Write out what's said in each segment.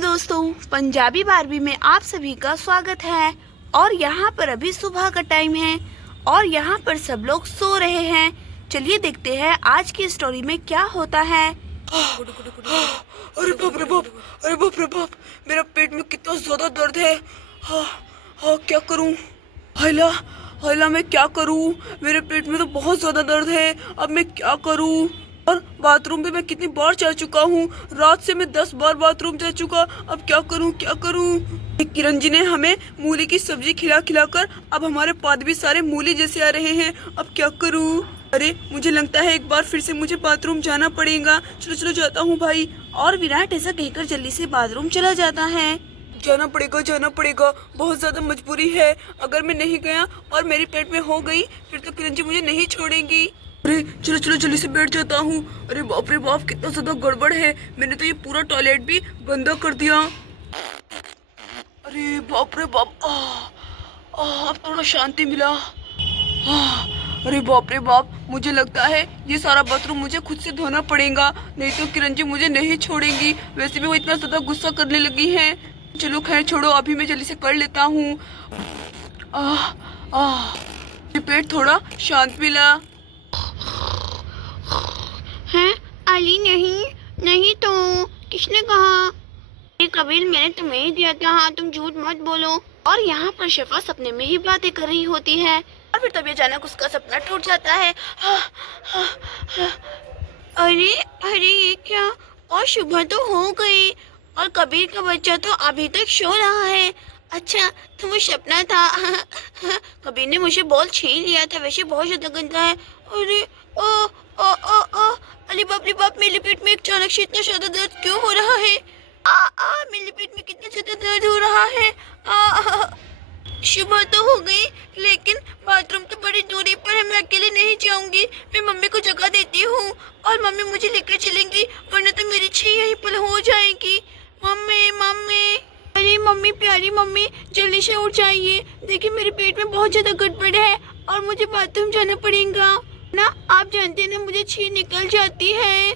दोस्तों, पंजाबी बारबी में आप सभी का स्वागत है। और यहाँ पर अभी सुबह का टाइम है और यहाँ पर सब लोग सो रहे हैं। चलिए देखते हैं आज की स्टोरी में क्या होता है। अरे बाप रे बाप, अरे बाप रे बाप, मेरा पेट में कितना ज्यादा दर्द है। हाँ क्या करूँ? हैला हैला, मैं क्या करूँ? मेरे पेट में तो बहुत ज्यादा दर्द है। अब मैं क्या करूँ? और बाथरूम पे मैं कितनी बार जा चुका हूँ। रात से मैं 10 बार बाथरूम जा चुका। अब क्या करूँ क्या करूँ? किरण जी ने हमें मूली की सब्जी खिला खिलाकर अब हमारे पाद भी सारे मूली जैसे आ रहे हैं। अब क्या करूँ? अरे मुझे लगता है एक बार फिर से मुझे बाथरूम जाना पड़ेगा। चलो चलो जाता हूँ भाई। और विराट ऐसा कहकर जल्दी से बाथरूम चला जाता है। जाना पड़ेगा, बहुत ज्यादा मजबूरी है। अगर मैं नहीं गया और मेरे पेट में हो गई फिर तो किरण जी मुझे नहीं छोड़ेंगी। अरे चलो चलो जल्दी से बैठ जाता हूँ। अरे बाप रे बाप, कितना ज्यादा गड़बड़ है। मैंने तो ये पूरा टॉयलेट भी गंदा कर दिया। अरे बाप रे बाप, अब थोड़ा शांति मिला। अरे बाप रे बाप, मुझे लगता है ये सारा बाथरूम मुझे खुद से धोना पड़ेगा, नहीं तो किरण जी मुझे नहीं छोड़ेंगी। वैसे भी वो इतना ज्यादा गुस्सा करने लगी हैं। चलो खैर छोड़ो, अभी मैं जल्दी से कर लेता हूँ। पेट थोड़ा शांत मिला। हैं? अली नहीं तो किसने कहा? ये कबीर, मैंने तुम्हें ही दिया था। हाँ, तुम झूठ मत बोलो। और यहाँ पर शफा सपने में ही बातें कर रही होती है और फिर तभी अचानक उसका सपना टूट जाता है। अरे ये क्या? और सुबह तो हो गई और कबीर का बच्चा तो अभी तक सो रहा है। अच्छा, तो वो सपना था। कबीर ने मुझे बॉल छीन लिया था। वैसे बहुत ज्यादा गंदा है। अरे ओ ओ ओ ओ अरे बाप रे बाप, मेरे पेट में अचानक से इतना ज्यादा दर्द क्यों हो रहा है? मेरे पेट में कितना ज्यादा दर्द हो रहा है। सुबह तो हो गई लेकिन बाथरूम तो बड़ी दूरी पर है। मैं अकेले नहीं जाऊंगी। मैं मम्मी को जगह देती हूँ और मम्मी मुझे लेकर चलेंगी, वरना तो मेरी छी यहीं पर हो जाएगी। मम्मी, अरे मम्मी, प्यारी मम्मी, जल्दी से उठ जाइए। देखिए मेरे पेट में बहुत ज्यादा गड़बड़ है और मुझे बाथरूम जाना पड़ेगा ना। आप जानते हैं ना, मुझे छी निकल जाती है।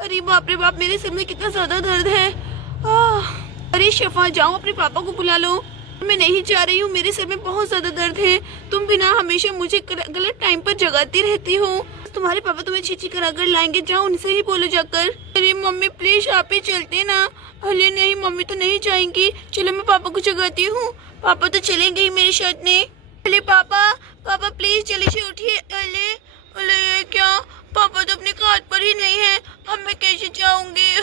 अरे बाप रे बाप, मेरे सिर में कितना ज्यादा दर्द है। अरे शफा, जाओ अपने पापा को बुला लो। मैं नहीं जा रही हूँ, मेरे सिर में बहुत ज्यादा दर्द है। तुम भी ना हमेशा मुझे गलत टाइम पर जगाती रहती हो। तुम्हारे पापा तुम्हें छींची करा कर लाएंगे, जाओ उनसे ही बोलो जाकर। अरे मम्मी प्लीज, आप ही चलते ना। अरे नहीं, मम्मी तो नहीं जाएंगी। चलो मैं पापा को जगाती हूँ। पापा तो चलेंगे ही मेरे साथ में। अरे पापा प्लीज जल्दी से उठिए। अरे क्या? पापा तो अपने हाथ पर ही नहीं है। अब मैं कैसे जाऊंगी?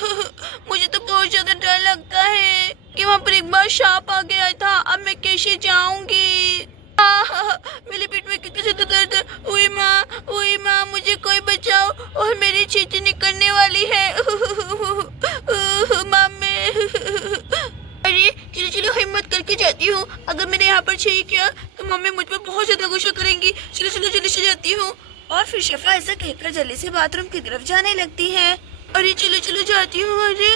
मुझे तो बहुत ज्यादा डर लगता है कि वहाँ पर एक बार सांप आ गया था। अब मैं कैसे जाऊंगी? मेरे पेट में कितने ज्यादा दर्द है। ओए माँ, मुझे कोई बचाओ। और मेरी चींटी निकलने वाली है। मम्मी, अरे चलो हिम्मत करके जाती हूँ। अगर मैंने यहाँ पर छींक किया तो मम्मी मुझ पर बहुत ज्यादा गुस्सा करेंगी। चलो जल्दी से जाती हूँ। और फिर शफा ऐसा कहकर जल्दी से बाथरूम की तरफ जाने लगती है। अरे चलो जाती हूँ। अरे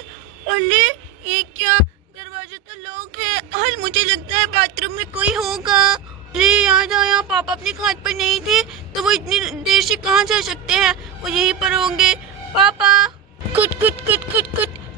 ये क्या? दरवाजा तो लॉक है और मुझे लगता है बाथरूम में कोई होगा। अरे याद आया, पापा अपने हाथ पर नहीं थे तो वो इतनी देर से कहाँ जा सकते हैं? वो यहीं पर होंगे। पापा, कुट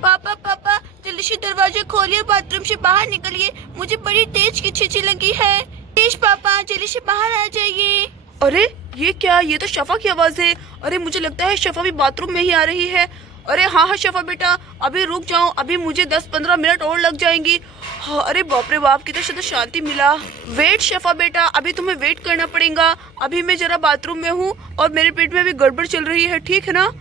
पापा, जल्दी से दरवाजा खोलिए, बाथरूम से बाहर निकलिए। मुझे बड़ी तेज की छींची लगी है। प्लीज पापा, जल्दी से बाहर आ जाइए। अरे ये क्या? ये तो शफा की आवाज है। अरे मुझे लगता है शफा भी बाथरूम में ही आ रही है। अरे हाँ शफा बेटा, अभी रुक जाओ, अभी मुझे 10-15 मिनट और लग जाएंगी। हाँ, अरे बाप रे बाप, कितना ज्यादा शांति मिला। वेट शफा बेटा, अभी तुम्हें वेट करना पड़ेगा। अभी मैं जरा बाथरूम में हूँ और मेरे पेट में भी गड़बड़ चल रही है, ठीक है ना?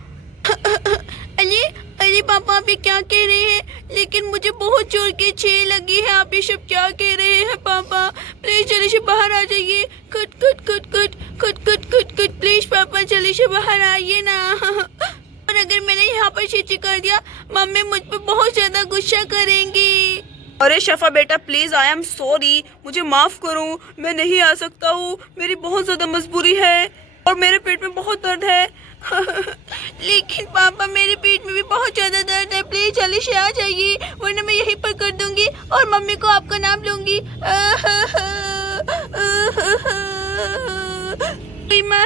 अरे पापा, आप ये क्या कह रहे हैं? लेकिन मुझे बहुत जोर की छींक लगी है। आप ये सब क्या कह रहे हैं? पापा प्लीज जल्दी से बाहर आ जाइए। कुट प्लीज पापा जल्दी से बाहर आइए ना। और अगर मैंने यहाँ पर छींची कर दिया, मम्मी मुझ पर बहुत ज्यादा गुस्सा करेंगी। अरे शफा बेटा प्लीज, आई एम सॉरी, मुझे माफ करो। मैं नहीं आ सकता हूँ, मेरी बहुत ज्यादा मजबूरी है और मेरे पेट में बहुत दर्द है। लेकिन पापा, मेरे पेट में भी बहुत ज्यादा दर्द है। प्लीज जल्दी से आ जाइए, वरना मैं यहीं पर कर दूंगी और मम्मी को आपका नाम लूंगी। माँ,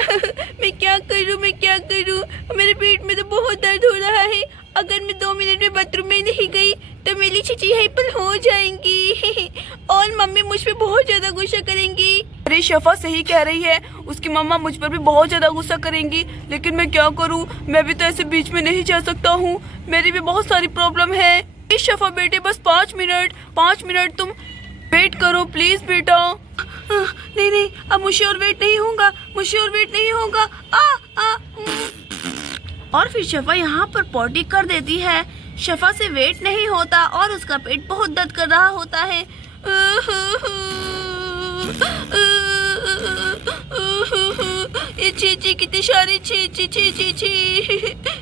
मैं क्या करूँ? मेरे पेट में तो बहुत दर्द हो रहा है। अगर मैं 2 मिनट में बाथरूम में नहीं गई मेरी चीची यहीं पर हो जाएंगी और मम्मी मुझ पे बहुत ज्यादा गुस्सा करेंगी। अरे शफा सही कह रही है, उसकी मम्मा मुझ पर भी बहुत ज्यादा गुस्सा करेंगी, लेकिन मैं क्या करूं, मैं भी तो ऐसे बीच में नहीं जा सकता हूं, मेरी भी बहुत सारी प्रॉब्लम है। शफा बेटे बस 5 मिनट तुम वेट करो प्लीज बेटा। नहीं नहीं, अब मुझे और वेट नहीं होगा, और फिर शफा यहाँ पर पॉटी कर देती है। शफा से वेट नहीं होता और उसका पेट बहुत दर्द कर रहा होता है। ये चीची कितनी सारी छी।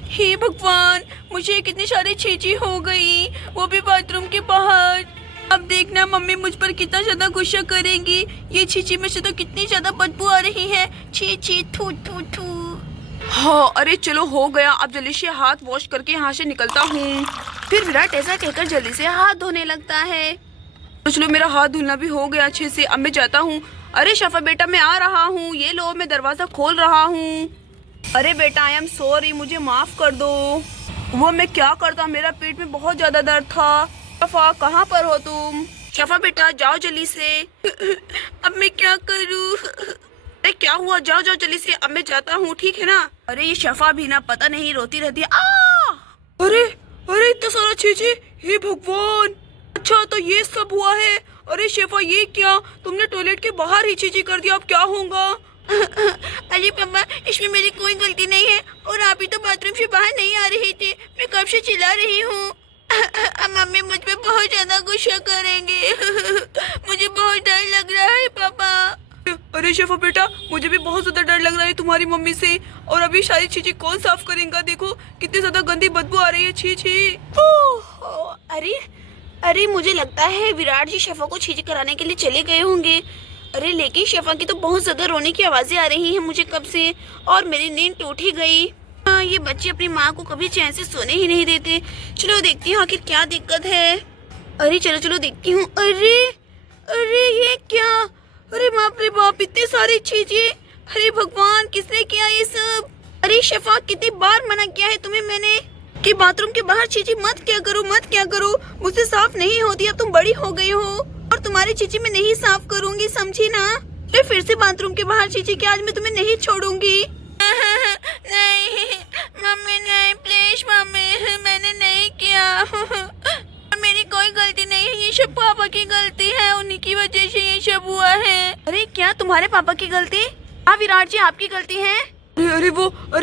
हे भगवान, मुझे कितनी सारी छींची हो गई, वो भी बाथरूम के बाहर। अब देखना मम्मी मुझ पर कितना ज्यादा गुस्सा करेंगी। ये छींची में से तो कितनी ज्यादा बदबू आ रही है। छी थू थू थू। हाँ अरे चलो हो गया, अब जल्दी से हाथ वॉश करके यहाँ से निकलता हूँ। फिर विराट ऐसा कहकर जल्दी से हाथ धोने लगता है। तो चलो मेरा हाथ धुलना भी हो गया अच्छे से, अब मैं जाता हूँ। अरे शफा बेटा मैं आ रहा हूँ, ये लो मैं दरवाजा खोल रहा हूँ। अरे बेटा आई एम सॉरी, मुझे माफ कर दो। वो मैं क्या करता, मेरा पेट में बहुत ज्यादा दर्द था। शफा कहाँ पर हो तुम? शफा बेटा जाओ जल्दी से। अब मैं क्या करूँ? अरे क्या हुआ, जाओ जल्दी से, अब मैं जाता हूँ ठीक है ना। अरे ये शफा भी ना पता नहीं रोती रहती है। अरे इतना सारा छींची, हे भगवान, अच्छा तो ये सब हुआ है। अरे शेफा ये क्या, तुमने टॉयलेट के बाहर ही छींची कर दिया, अब क्या होगा? अरे पापा इसमें मेरी कोई गलती नहीं है, और आप ही तो बाथरूम से बाहर नहीं आ रहे थे, मैं कब से चिल्ला रही हूँ। मम्मी मुझ पे बहुत ज्यादा गुस्सा करेंगे। मुझे बहुत डर लग रहा है पापा। अरे शेफा बेटा मुझे भी बहुत ज्यादा डर लग रहा है तुम्हारी मम्मी से, और अभी सारी छींची कौन साफ करेगा? देखो कितनी ज्यादा गंदी बदबू आ रही है, छी। अरे मुझे लगता है विराट जी शफा को छींची कराने के लिए चले गए होंगे। अरे लेकिन शफा की तो बहुत ज्यादा रोने की आवाजें आ रही हैं मुझे कब से, और मेरी नींद टूट ही गई। ये बच्चे अपनी माँ को कभी चैन से सोने ही नहीं देते। चलो देखती हूँ आखिर क्या दिक्कत है। अरे चलो देखती हूँ। अरे ये क्या, अरे बाप रे बाप, इतने सारे छींचे। अरे भगवान किसने किया ये सब? अरे शफा कितनी बार मना किया है तुम्हें मैंने कि बाथरूम के बाहर छींची मत क्या करो, मुझसे साफ नहीं होती, अब तुम बड़ी हो गई हो और तुम्हारी छींची मैं नहीं साफ करूंगी, समझी ना? फिर से बाथरूम के बाहर छींची कि आज मैं तुम्हें नहीं छोड़ूंगी। नहीं मम्मी नहीं, प्लीज मम्मी, मैंने नहीं किया। मेरी कोई गलती नहीं है, ये सब पापा की गलती है, उन्हीं की वजह से ये सब हुआ है। अरे क्या तुम्हारे पापा की गलती? हाँ विराट जी आपकी गलती है। अरे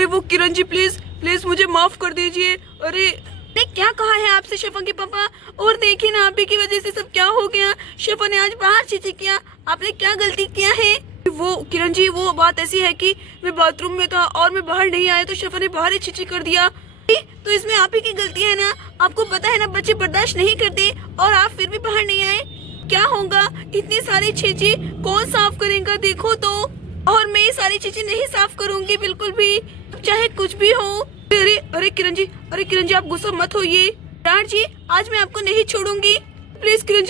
वो किरण जी प्लीज मुझे माफ कर दीजिए। अरे क्या कहा है आपसे शफा के पापा? और देखिए ना आप ही की वजह से सब क्या हो गया। शफा ने आज बाहर छींची किया, आपने क्या गलती किया है? वो किरण जी वो बात ऐसी है कि मैं बाथरूम में था और मैं बाहर नहीं आया तो शफा ने बाहर ही छींची कर दिया। तो इसमें आप ही की गलती है ना, आपको पता है ना बच्चे बर्दाश्त नहीं करते, और आप फिर भी बाहर नहीं आए। क्या होगा, इतनी सारी छींची कौन साफ करेगा? देखो तो, और मैं ये सारी चीजें नहीं साफ करूंगी बिल्कुल भी, चाहे कुछ भी हो। अरे किरण जी आप गुस्सा मत होइए। विराट जी आज मैं आपको नहीं छोड़ूंगी। प्लीज किरण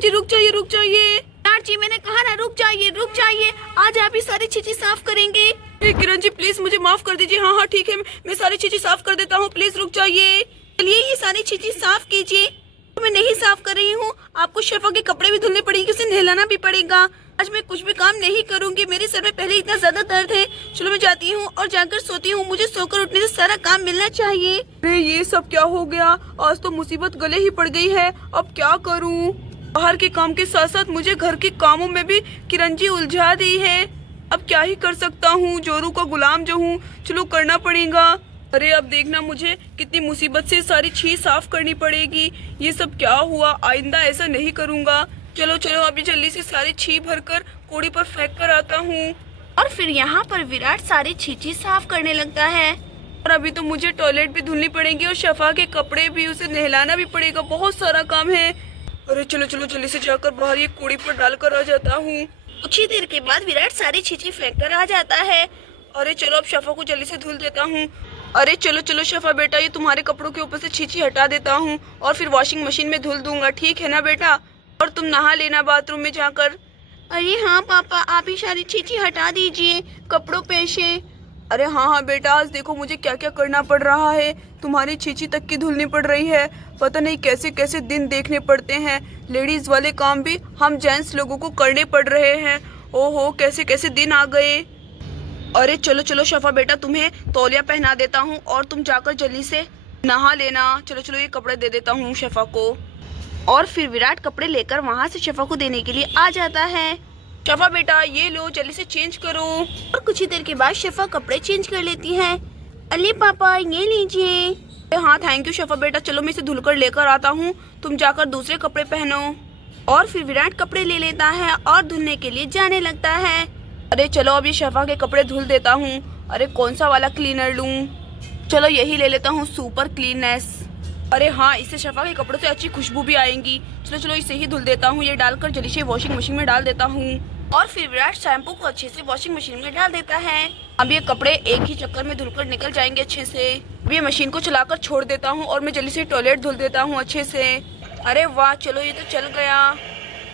जी रुक जाइए। विराट जी मैंने कहा ना रुक जाइए, आज आप ही सारी चीजें साफ करेंगे। किरण जी प्लीज मुझे माफ कर दीजिए। हाँ ठीक है, मैं सारी चीजें साफ कर देता हूँ, प्लीज रुक जाइए। चलिए ये सारी चीजें साफ कीजिए। तो मैं नहीं साफ कर रही हूँ, आपको शफा के कपड़े भी धुलने पड़ेंगे, उसे नहलाना भी पड़ेगा। आज मैं कुछ भी काम नहीं करूंगी, मेरे सर में पहले इतना ज्यादा दर्द है। चलो मैं जाती हूँ और जाकर सोती हूँ, मुझे सोकर उठने से सारा काम मिलना चाहिए। अरे ये सब क्या हो गया, आज तो मुसीबत गले ही पड़ गई है, अब क्या करूँ? बाहर के काम के साथ साथ मुझे घर के कामों में भी किरण जी उलझा दी है। अब क्या ही कर सकता हूँ, जोरू का गुलाम जो हूँ, चलो करना पड़ेगा। अरे अब देखना मुझे कितनी मुसीबत से सारी छींच साफ करनी पड़ेगी। ये सब क्या हुआ, आइंदा ऐसा नहीं करूँगा। चलो अभी जल्दी से सारी छींच भरकर कूड़े पर फेंक कर आता हूँ। और फिर यहाँ पर विराट सारी छींची साफ करने लगता है। और अभी तो मुझे टॉयलेट भी धुलनी पड़ेगी और शफा के कपड़े भी, उसे नहलाना भी पड़ेगा, बहुत सारा काम है। अरे चलो जल्दी से जाकर बाहर ये कूड़े पर डालकर आ जाता हूँ। कुछ ही देर के बाद विराट सारी छींची फेंक कर आ जाता है। अरे चलो अब शफा को जल्दी से धुल देता हूँ। अरे चलो शफा बेटा, ये तुम्हारे कपड़ों के ऊपर से छींची हटा देता हूँ और फिर वॉशिंग मशीन में धुल दूंगा, ठीक है ना बेटा? और तुम नहा लेना बाथरूम में जाकर। अरे हाँ पापा, आप ही सारी छींची हटा दीजिए कपड़ों पे से। अरे हाँ बेटा, आज देखो मुझे क्या क्या करना पड़ रहा है, तुम्हारी छींची तक की धुलनी पड़ रही है। पता नहीं कैसे कैसे दिन देखने पड़ते हैं। लेडीज वाले काम भी हम जेंट्स लोगों को करने पड़ रहे हैं। ओहो, कैसे कैसे दिन आ गए। अरे चलो चलो शफा बेटा, तुम्हें तौलिया पहना देता हूँ और तुम जाकर जल्दी से नहा लेना। चलो चलो, ये कपड़े दे देता हूँ शफा को। और फिर विराट कपड़े लेकर वहाँ से शफा को देने के लिए आ जाता है। शफा बेटा ये लो, जल्दी से चेंज करो। और कुछ ही देर के बाद शफा कपड़े चेंज कर लेती है। अली पापा ये लीजिए। हाँ थैंक यू शफा बेटा, चलो मैं इसे धुलकर लेकर आता हूँ, तुम जाकर दूसरे कपड़े पहनो। और फिर विराट कपड़े ले लेता है और धुलने के लिए जाने लगता है। अरे चलो अब ये शफा के कपड़े धुल देता हूँ। अरे कौन सा वाला क्लीनर लूँ? चलो यही ले लेता हूँ, सुपर क्लीननेस। अरे हाँ, इससे शफा के कपड़ों से अच्छी खुशबू भी आएंगी। चलो चलो इसे ही धुल देता हूँ। ये डालकर जल्दी से वॉशिंग मशीन में डाल देता हूँ। और फिर विराट शैम्पू को अच्छे से वॉशिंग मशीन में डाल देता है। अब ये कपड़े एक ही चक्कर में धुलकर निकल जाएंगे अच्छे से। अब ये मशीन को चलाकर छोड़ देता हूँ और मैं जल्दी से टॉयलेट धुल देता हूँ अच्छे से। अरे वाह, चलो ये तो चल गया।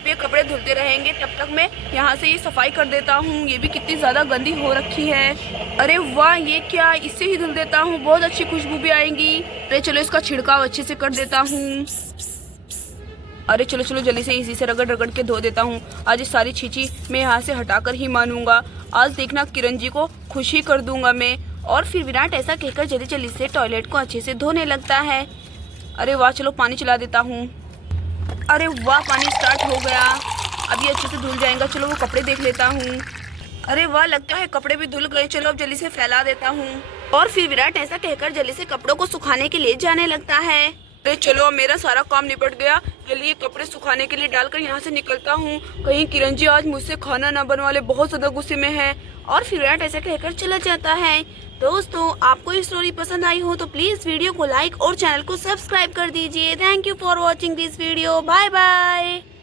ये कपड़े धुलते रहेंगे, तब तक मैं यहाँ से ये सफाई कर देता हूँ। ये भी कितनी ज़्यादा गंदी हो रखी है। अरे वाह, ये क्या, इससे ही धुल देता हूँ, बहुत अच्छी खुशबू भी आएंगी। अरे चलो इसका छिड़काव अच्छे से कर देता हूँ। अरे चलो चलो जल्दी से इसी से रगड़ रगड़ के धो देता हूँ। आज ये सारी छींची मैं यहाँ से हटाकर ही मानूंगा। आज देखना किरण जी को खुश ही कर दूंगा मैं। और फिर विराट ऐसा कहकर जल्दी जल्दी से टॉयलेट को अच्छे से धोने लगता है। अरे वाह, चलो पानी चला देता हूँ। अरे वाह, पानी स्टार्ट हो गया। अब ये अच्छे से धुल जाएगा। चलो वो कपड़े देख लेता हूँ। अरे वाह, लगता है कपड़े भी धुल गए। चलो अब जल्दी से फैला देता हूँ। और फिर विराट ऐसा कहकर जल्दी से कपड़ों को सुखाने के लिए जाने लगता है। अरे चलो अब मेरा सारा काम निपट गया। जल्दी ये कपड़े सुखाने के लिए डालकर यहाँ से निकलता हूँ। कहीं किरण जी आज मुझसे खाना ना बनवा ले, बहुत ज्यादा गुस्से में है। और फिर विराट ऐसा कहकर चला जाता है। दोस्तों, आपको ये स्टोरी पसंद आई हो तो प्लीज वीडियो को लाइक और चैनल को सब्सक्राइब कर दीजिए। Thank you for watching this video. Bye bye.